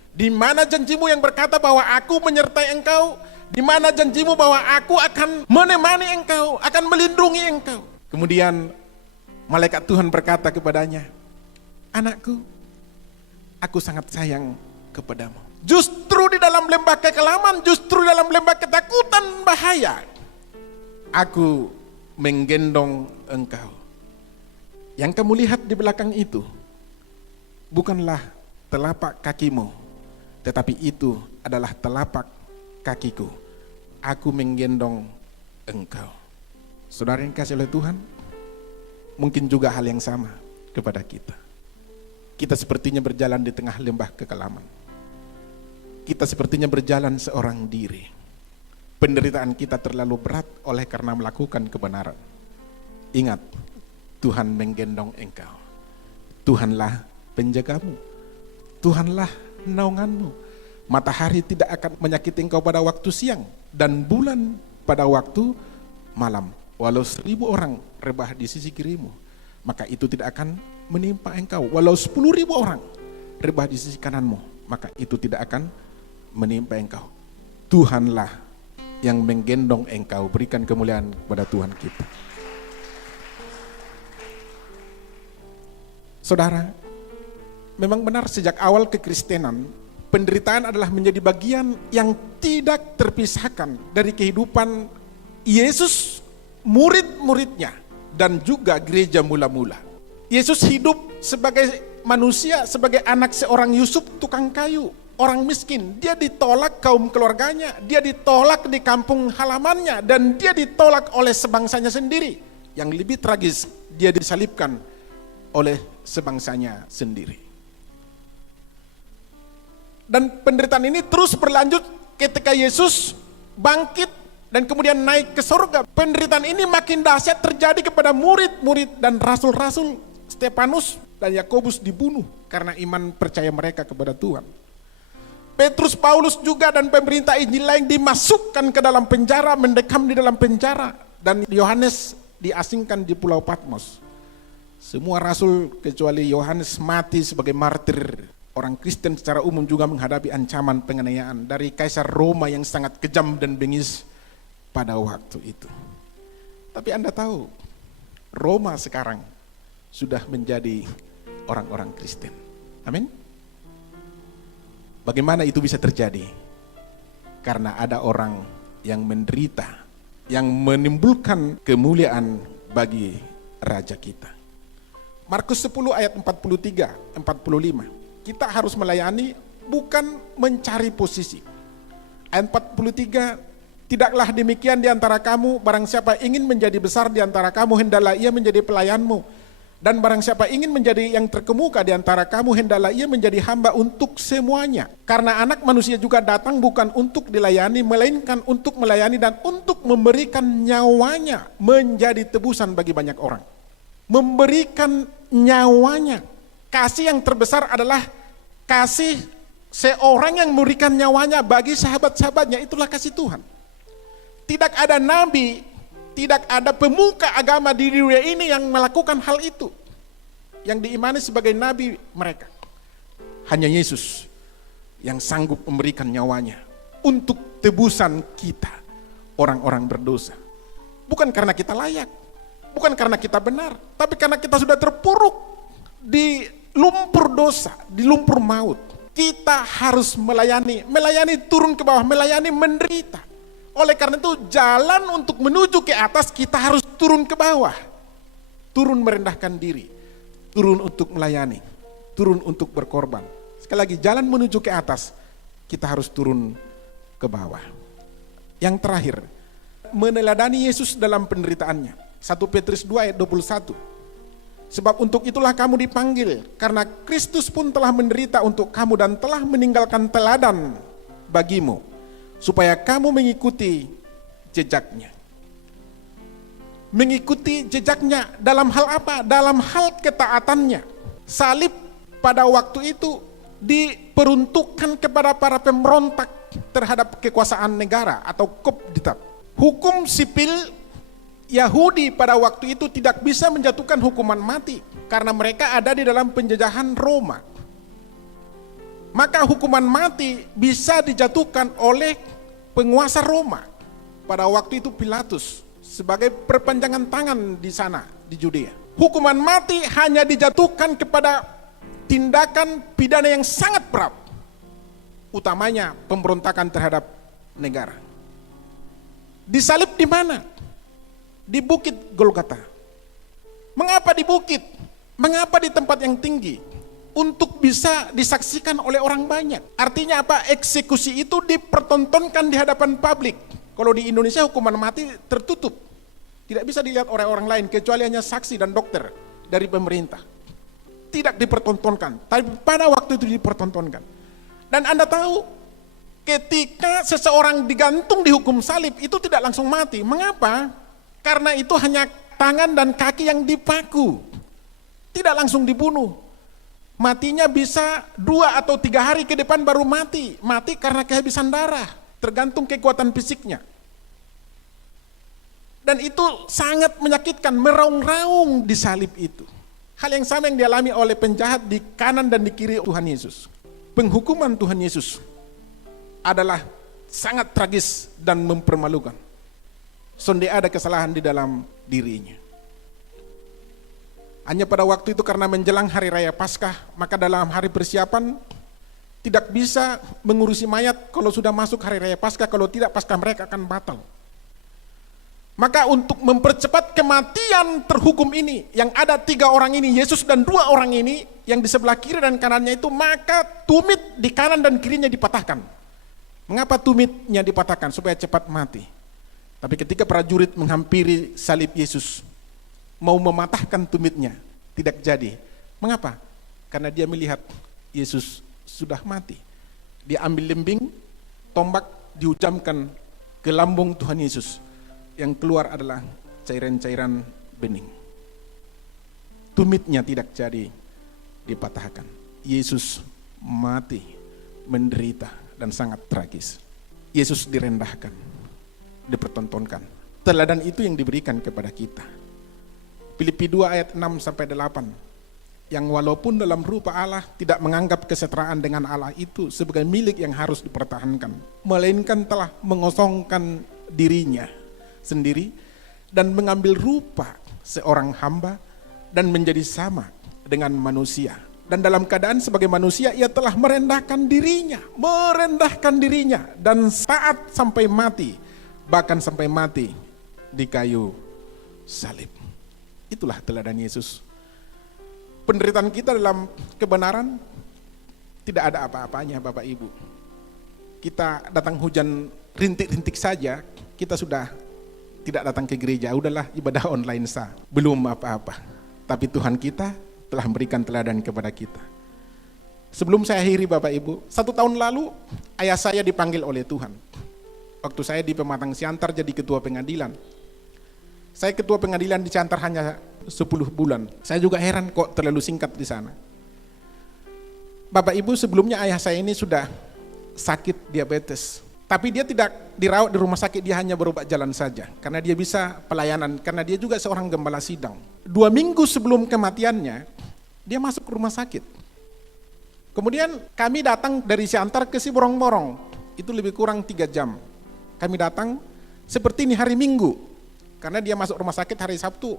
Di mana janjimu yang berkata bahwa aku menyertai Engkau Di mana janjimu bahwa aku akan menemani engkau, akan melindungi engkau. Kemudian malaikat Tuhan berkata kepadanya, anakku, aku sangat sayang kepadamu. Justru di dalam lembah kekelaman, justru dalam lembah ketakutan bahaya, aku menggendong engkau. Yang kamu lihat di belakang itu bukanlah telapak kakimu, tetapi itu adalah telapak kakiku. Aku menggendong engkau. Saudara yang kasih oleh Tuhan, mungkin juga hal yang sama kepada kita. Kita sepertinya berjalan di tengah lembah kekelaman. Kita sepertinya berjalan seorang diri. Penderitaan kita terlalu berat oleh karena melakukan kebenaran. Ingat, Tuhan menggendong engkau. Tuhanlah penjagamu. Tuhanlah naunganmu. Matahari tidak akan menyakiti engkau pada waktu siang, dan bulan pada waktu malam. Walau 1000 orang rebah di sisi kirimu, maka itu tidak akan menimpa engkau. Walau 10.000 orang rebah di sisi kananmu, maka itu tidak akan menimpa engkau. Tuhanlah yang menggendong engkau. Berikan kemuliaan kepada Tuhan kita. Saudara, memang benar sejak awal kekristenan, penderitaan adalah menjadi bagian yang tidak terpisahkan dari kehidupan Yesus, murid-muridnya, dan juga gereja mula-mula. Yesus hidup sebagai manusia, sebagai anak seorang Yusuf tukang kayu, orang miskin. Dia ditolak kaum keluarganya, dia ditolak di kampung halamannya, dan dia ditolak oleh sebangsanya sendiri. Yang lebih tragis, dia disalibkan oleh sebangsanya sendiri. Dan penderitaan ini terus berlanjut ketika Yesus bangkit dan kemudian naik ke surga. Penderitaan ini makin dahsyat terjadi kepada murid-murid dan rasul-rasul. Stefanus dan Yakobus dibunuh karena iman percaya mereka kepada Tuhan. Petrus, Paulus juga dan pemerintah Injil lain dimasukkan ke dalam penjara, mendekam di dalam penjara. Dan Yohanes diasingkan di Pulau Patmos. Semua rasul kecuali Yohanes mati sebagai martir. Orang Kristen secara umum juga menghadapi ancaman penganiayaan dari Kaisar Roma yang sangat kejam dan bengis pada waktu itu. Tapi Anda tahu, Roma sekarang sudah menjadi orang-orang Kristen. Amin. Bagaimana itu bisa terjadi? Karena ada orang yang menderita, yang menimbulkan kemuliaan bagi Raja kita. Markus 10 ayat 43-45. Kita harus melayani, bukan mencari posisi. Ayat 43, tidaklah demikian di antara kamu, barang siapa ingin menjadi besar di antara kamu, hendaklah ia menjadi pelayanmu. Dan barang siapa ingin menjadi yang terkemuka di antara kamu, hendaklah ia menjadi hamba untuk semuanya. Karena anak manusia juga datang bukan untuk dilayani, melainkan untuk melayani dan untuk memberikan nyawanya menjadi tebusan bagi banyak orang. Memberikan nyawanya. Kasih yang terbesar adalah kasih seorang yang memberikan nyawanya bagi sahabat-sahabatnya. Itulah kasih Tuhan. Tidak ada nabi, tidak ada pemuka agama di dunia ini yang melakukan hal itu, yang diimani sebagai nabi mereka. Hanya Yesus yang sanggup memberikan nyawanya untuk tebusan kita, orang-orang berdosa. Bukan karena kita layak, bukan karena kita benar, tapi karena kita sudah terpuruk di lumpur dosa, di lumpur maut. Kita harus melayani turun ke bawah, melayani menderita. Oleh karena itu jalan untuk menuju ke atas kita harus turun ke bawah. Turun merendahkan diri, turun untuk melayani, turun untuk berkorban. Sekali lagi, jalan menuju ke atas kita harus turun ke bawah. Yang terakhir, meneladani Yesus dalam penderitaannya. 1 Petrus 2 ayat 21. Sebab untuk itulah kamu dipanggil, karena Kristus pun telah menderita untuk kamu dan telah meninggalkan teladan bagimu, supaya kamu mengikuti jejaknya. Mengikuti jejaknya dalam hal apa? Dalam hal ketaatannya. Salib pada waktu itu diperuntukkan kepada para pemberontak terhadap kekuasaan negara atau Koptitat. Hukum sipil Yahudi pada waktu itu tidak bisa menjatuhkan hukuman mati karena mereka ada di dalam penjajahan Roma. Maka hukuman mati bisa dijatuhkan oleh penguasa Roma. Pada waktu itu Pilatus sebagai perpanjangan tangan di sana, di Judea. Hukuman mati hanya dijatuhkan kepada tindakan pidana yang sangat berat. Utamanya pemberontakan terhadap negara. Disalib di mana? Di Bukit Golgota. Mengapa di bukit? Mengapa di tempat yang tinggi? Untuk bisa disaksikan oleh orang banyak. Artinya apa? Eksekusi itu dipertontonkan di hadapan publik. Kalau di Indonesia hukuman mati tertutup. Tidak bisa dilihat oleh orang lain kecuali hanya saksi dan dokter dari pemerintah. Tidak dipertontonkan. Tapi pada waktu itu dipertontonkan. Dan Anda tahu, ketika seseorang digantung dihukum salib itu tidak langsung mati. Mengapa? Karena itu hanya tangan dan kaki yang dipaku. Tidak langsung dibunuh. Matinya bisa 2 atau 3 hari ke depan baru mati. Mati karena kehabisan darah. Tergantung kekuatan fisiknya. Dan itu sangat menyakitkan, meraung-raung di salib itu. Hal yang sama yang dialami oleh penjahat di kanan dan di kiri Tuhan Yesus. Penghukuman Tuhan Yesus adalah sangat tragis dan mempermalukan. Sonde ada kesalahan di dalam dirinya. Hanya pada waktu itu karena menjelang hari raya Paskah, maka dalam hari persiapan tidak bisa mengurusi mayat kalau sudah masuk hari raya Paskah, kalau tidak Paskah mereka akan batal. Maka untuk mempercepat kematian terhukum ini, yang ada 3 orang ini, Yesus dan 2 orang ini, yang di sebelah kiri dan kanannya itu, maka tumit di kanan dan kirinya dipatahkan. Mengapa tumitnya dipatahkan? Supaya cepat mati. Tapi ketika prajurit menghampiri salib Yesus, mau mematahkan tumitnya, tidak jadi. Mengapa? Karena dia melihat Yesus sudah mati. Dia ambil lembing, tombak dihujamkan ke lambung Tuhan Yesus. Yang keluar adalah cairan-cairan bening. Tumitnya tidak jadi dipatahkan. Yesus mati, menderita, dan sangat tragis. Yesus direndahkan, dipertontonkan. Teladan itu yang diberikan kepada kita. Filipi 2 ayat 6-8. Yang walaupun dalam rupa Allah tidak menganggap kesetaraan dengan Allah itu sebagai milik yang harus dipertahankan, melainkan telah mengosongkan dirinya sendiri dan mengambil rupa seorang hamba dan menjadi sama dengan manusia. Dan dalam keadaan sebagai manusia ia telah merendahkan dirinya dan taat sampai mati, bahkan sampai mati di kayu salib. Itulah teladan Yesus. Penderitaan kita dalam kebenaran tidak ada apa-apanya Bapak Ibu. Kita datang hujan rintik-rintik saja, kita sudah tidak datang ke gereja, udahlah ibadah online sah, belum apa-apa. Tapi Tuhan kita telah memberikan teladan kepada kita. Sebelum saya akhiri Bapak Ibu, 1 tahun lalu ayah saya dipanggil oleh Tuhan. Waktu saya di Pematang Siantar jadi ketua pengadilan. Saya ketua pengadilan di Siantar hanya 10 bulan. Saya juga heran kok terlalu singkat di sana. Bapak Ibu, sebelumnya ayah saya ini sudah sakit diabetes. Tapi dia tidak dirawat di rumah sakit, dia hanya berobat jalan saja. Karena dia bisa pelayanan, karena dia juga seorang gembala sidang. 2 minggu sebelum kematiannya, dia masuk ke rumah sakit. Kemudian kami datang dari Siantar ke Siborong-Borong, itu lebih kurang 3 jam. Kami datang seperti ini hari Minggu, karena dia masuk rumah sakit hari Sabtu.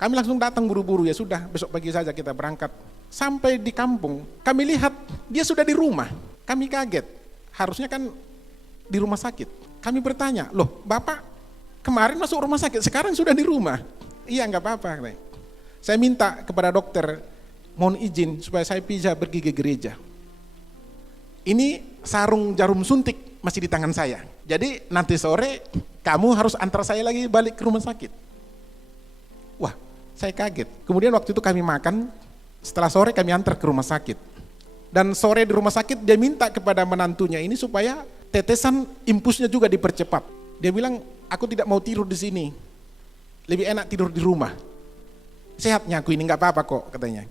Kami langsung datang buru-buru, ya sudah besok pagi saja kita berangkat. Sampai di kampung, kami lihat dia sudah di rumah. Kami kaget, harusnya kan di rumah sakit. Kami bertanya, loh Bapak kemarin masuk rumah sakit, sekarang sudah di rumah? Iya nggak apa-apa. Saya minta kepada dokter, mohon izin supaya saya bisa pergi ke gereja. Ini sarung jarum suntik masih di tangan saya. Jadi nanti sore kamu harus antar saya lagi balik ke rumah sakit. Wah, saya kaget. Kemudian waktu itu kami makan, setelah sore kami antar ke rumah sakit. Dan sore di rumah sakit dia minta kepada menantunya ini supaya tetesan impusnya juga dipercepat. Dia bilang, aku tidak mau tidur di sini. Lebih enak tidur di rumah. Sehatnya aku ini nggak apa-apa kok katanya.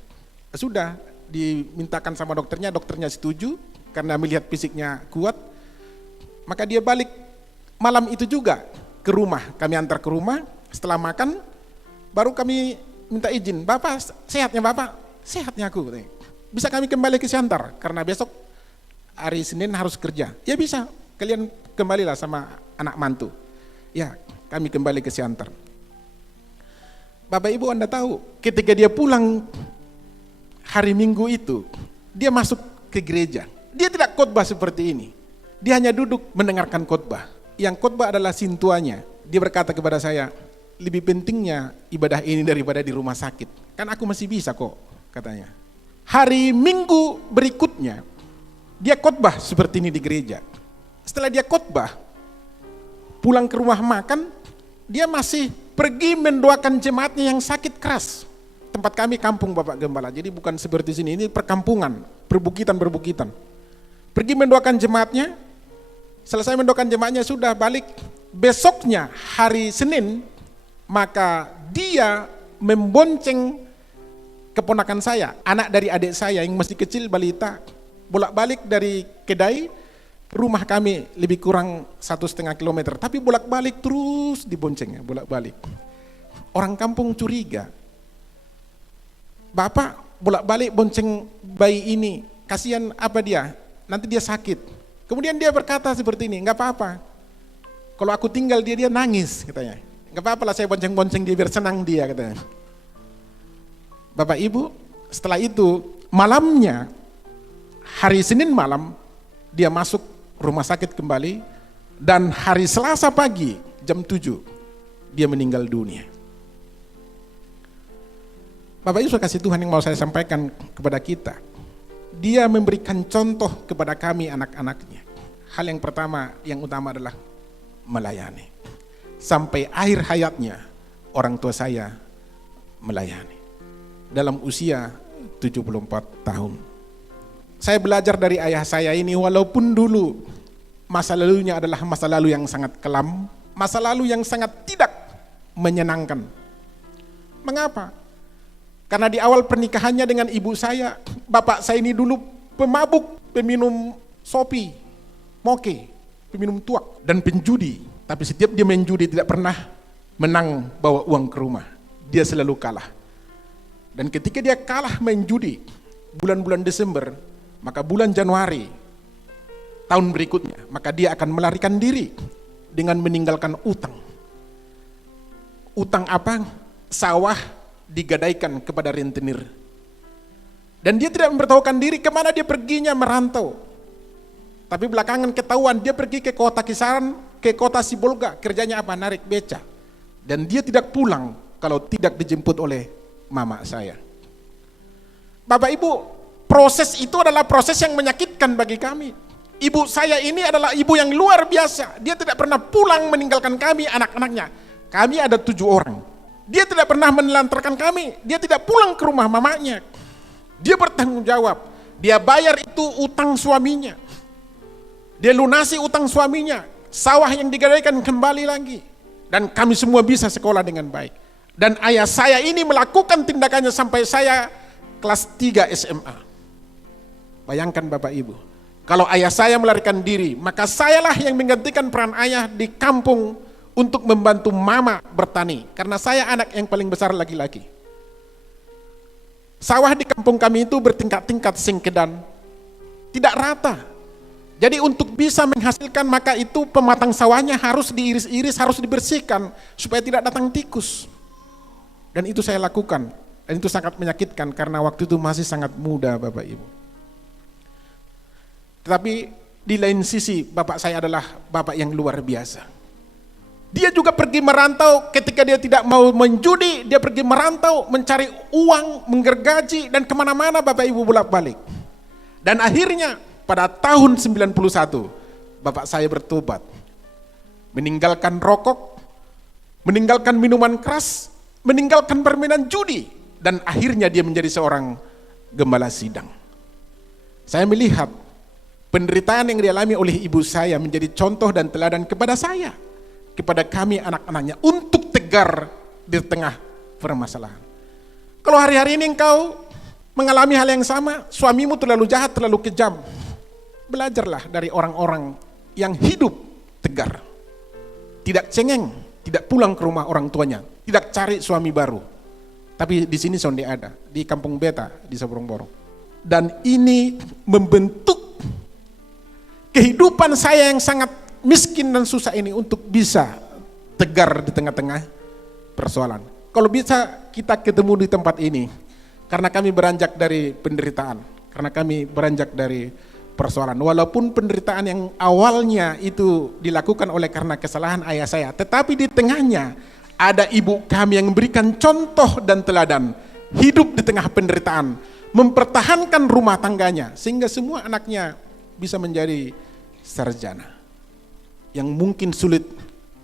Sudah dimintakan sama dokternya setuju karena melihat fisiknya kuat. Maka dia balik malam itu juga ke rumah. Kami antar ke rumah, setelah makan baru kami minta izin. Bapak, sehatnya Bapak? Sehatnya aku katanya. Bisa kami kembali ke Siantar karena besok hari Senin harus kerja. Ya bisa, kalian kembalilah sama anak mantu. Ya, kami kembali ke Siantar. Bapak Ibu, Anda tahu, ketika dia pulang hari Minggu itu, dia masuk ke gereja. Dia tidak khotbah seperti ini. Dia hanya duduk mendengarkan khotbah. Yang khotbah adalah sintuanya. Dia berkata kepada saya, lebih pentingnya ibadah ini daripada di rumah sakit. Kan aku masih bisa kok, katanya. Hari Minggu berikutnya, dia khotbah seperti ini di gereja. Setelah dia khotbah, pulang ke rumah makan, dia masih pergi mendoakan jemaatnya yang sakit keras. Tempat kami kampung Bapak Gembala, jadi bukan seperti sini, ini perkampungan, perbukitan. Pergi mendoakan jemaatnya, selesai mendoakan jemaatnya sudah balik. Besoknya hari Senin, maka dia membonceng keponakan saya, anak dari adik saya yang masih kecil balita, bolak-balik dari Kedai, rumah kami lebih kurang 1,5 kilometer, tapi bolak-balik terus diboncengnya, bolak-balik. Orang kampung curiga, Bapak bolak-balik bonceng bayi ini, kasihan apa dia, nanti dia sakit. Kemudian dia berkata seperti ini, nggak apa-apa, kalau aku tinggal dia nangis, katanya. Nggak apa-apa lah saya bonceng-bonceng dia biar senang dia, katanya. Bapak Ibu, setelah itu malamnya, hari Senin malam, dia masuk rumah sakit kembali, dan hari Selasa pagi jam 7 dia meninggal dunia. Bapak Ibu kasih Tuhan yang mau saya sampaikan kepada kita, dia memberikan contoh kepada kami anak-anaknya. Hal yang pertama, yang utama adalah melayani. Sampai akhir hayatnya orang tua saya melayani. Dalam usia 74 tahun. Saya belajar dari ayah saya ini, walaupun dulu masa lalunya adalah masa lalu yang sangat kelam, masa lalu yang sangat tidak menyenangkan. Mengapa? Karena di awal pernikahannya dengan ibu saya, bapak saya ini dulu pemabuk, peminum sopi, moke, peminum tuak, dan penjudi. Tapi setiap dia main judi tidak pernah menang bawa uang ke rumah. Dia selalu kalah. Dan ketika dia kalah main judi, bulan-bulan Desember, maka bulan Januari tahun berikutnya, maka dia akan melarikan diri dengan meninggalkan utang. Utang apa? Sawah digadaikan kepada rentenir. Dan dia tidak memberitahukan diri kemana dia perginya merantau. Tapi belakangan ketahuan dia pergi ke kota Kisaran, ke kota Sibolga, kerjanya apa? Narik beca. Dan dia tidak pulang kalau tidak dijemput oleh mama saya. Bapak Ibu, proses itu adalah proses yang menyakitkan bagi kami. Ibu saya ini adalah ibu yang luar biasa. Dia tidak pernah pulang meninggalkan kami, anak-anaknya. Kami ada 7 orang. Dia tidak pernah menelantarkan kami. Dia tidak pulang ke rumah mamanya. Dia bertanggung jawab. Dia bayar itu utang suaminya. Dia lunasi utang suaminya. Sawah yang digadaikan kembali lagi. Dan kami semua bisa sekolah dengan baik. Dan ayah saya ini melakukan tindakannya sampai saya kelas 3 SMA. Bayangkan Bapak Ibu, kalau ayah saya melarikan diri, maka sayalah yang menggantikan peran ayah di kampung untuk membantu mama bertani. Karena saya anak yang paling besar laki-laki. Sawah di kampung kami itu bertingkat-tingkat singkedan, tidak rata. Jadi untuk bisa menghasilkan, maka itu pematang sawahnya harus diiris-iris, harus dibersihkan supaya tidak datang tikus. Dan itu saya lakukan, dan itu sangat menyakitkan karena waktu itu masih sangat muda Bapak Ibu. Tetapi di lain sisi bapak saya adalah bapak yang luar biasa. Dia juga pergi merantau ketika dia tidak mau menjudi, dia pergi merantau mencari uang, menggergaji, dan kemana-mana Bapak Ibu bolak-balik. Dan akhirnya pada tahun 91 bapak saya bertobat, meninggalkan rokok, meninggalkan minuman keras, meninggalkan permainan judi, dan akhirnya dia menjadi seorang gembala sidang. Saya melihat penderitaan yang dialami oleh ibu saya menjadi contoh dan teladan kepada saya, kepada kami anak-anaknya, untuk tegar di tengah permasalahan. Kalau hari-hari ini engkau mengalami hal yang sama, suamimu terlalu jahat, terlalu kejam, belajarlah dari orang-orang yang hidup tegar, tidak cengeng, tidak pulang ke rumah orang tuanya, tidak cari suami baru. Tapi di sini sonde ada, di Kampung Beta, di Saburung-Borong. Dan ini membentuk kehidupan saya yang sangat miskin dan susah ini untuk bisa tegar di tengah-tengah persoalan. Kalau bisa kita ketemu di tempat ini, karena kami beranjak dari penderitaan, karena kami beranjak dari persoalan. Walaupun penderitaan yang awalnya itu dilakukan oleh karena kesalahan ayah saya, tetapi di tengahnya ada ibu kami yang memberikan contoh dan teladan, hidup di tengah penderitaan, mempertahankan rumah tangganya, sehingga semua anaknya bisa menjadi sarjana. Yang mungkin sulit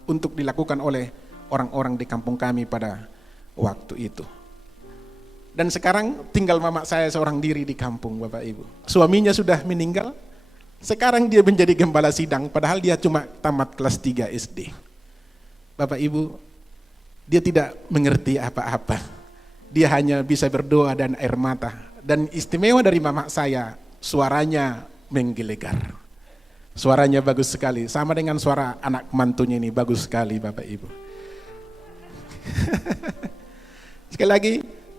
untuk dilakukan oleh orang-orang di kampung kami pada waktu itu. Dan sekarang tinggal mama saya seorang diri di kampung, Bapak Ibu. Suaminya sudah meninggal, sekarang dia menjadi gembala sidang, padahal dia cuma tamat kelas 3 SD. Bapak Ibu, dia tidak mengerti apa-apa. Dia hanya bisa berdoa dan air mata. Dan istimewa dari mama saya, suaranya menggelegar. Suaranya bagus sekali, sama dengan suara anak mantunya ini, bagus sekali Bapak Ibu. Sekali lagi,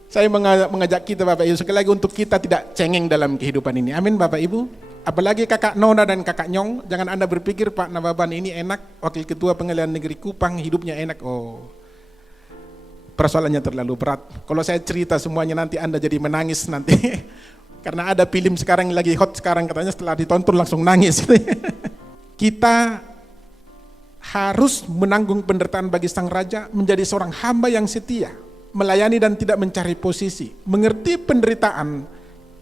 saya mengajak kita Bapak Ibu, sekali lagi untuk kita tidak cengeng dalam kehidupan ini. Amin Bapak Ibu. Apalagi kakak Nona dan kakak Nyong, jangan Anda berpikir Pak Nababan ini enak, Wakil Ketua Pengadilan Negeri Kupang hidupnya enak. Oh, persoalannya terlalu berat. Kalau saya cerita semuanya nanti Anda jadi menangis nanti. Karena ada film sekarang lagi hot sekarang, katanya setelah ditonton langsung nangis. Kita harus menanggung penderitaan bagi Sang Raja, menjadi seorang hamba yang setia, melayani dan tidak mencari posisi, mengerti penderitaan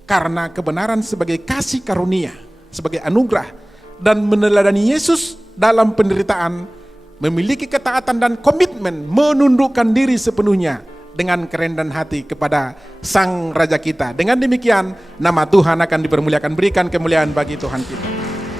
karena kebenaran sebagai kasih karunia, sebagai anugerah, dan meneladani Yesus dalam penderitaan, memiliki ketaatan dan komitmen menundukkan diri sepenuhnya dengan kerendahan hati kepada Sang Raja kita. Dengan demikian nama Tuhan akan dipermuliakan, berikan kemuliaan bagi Tuhan kita.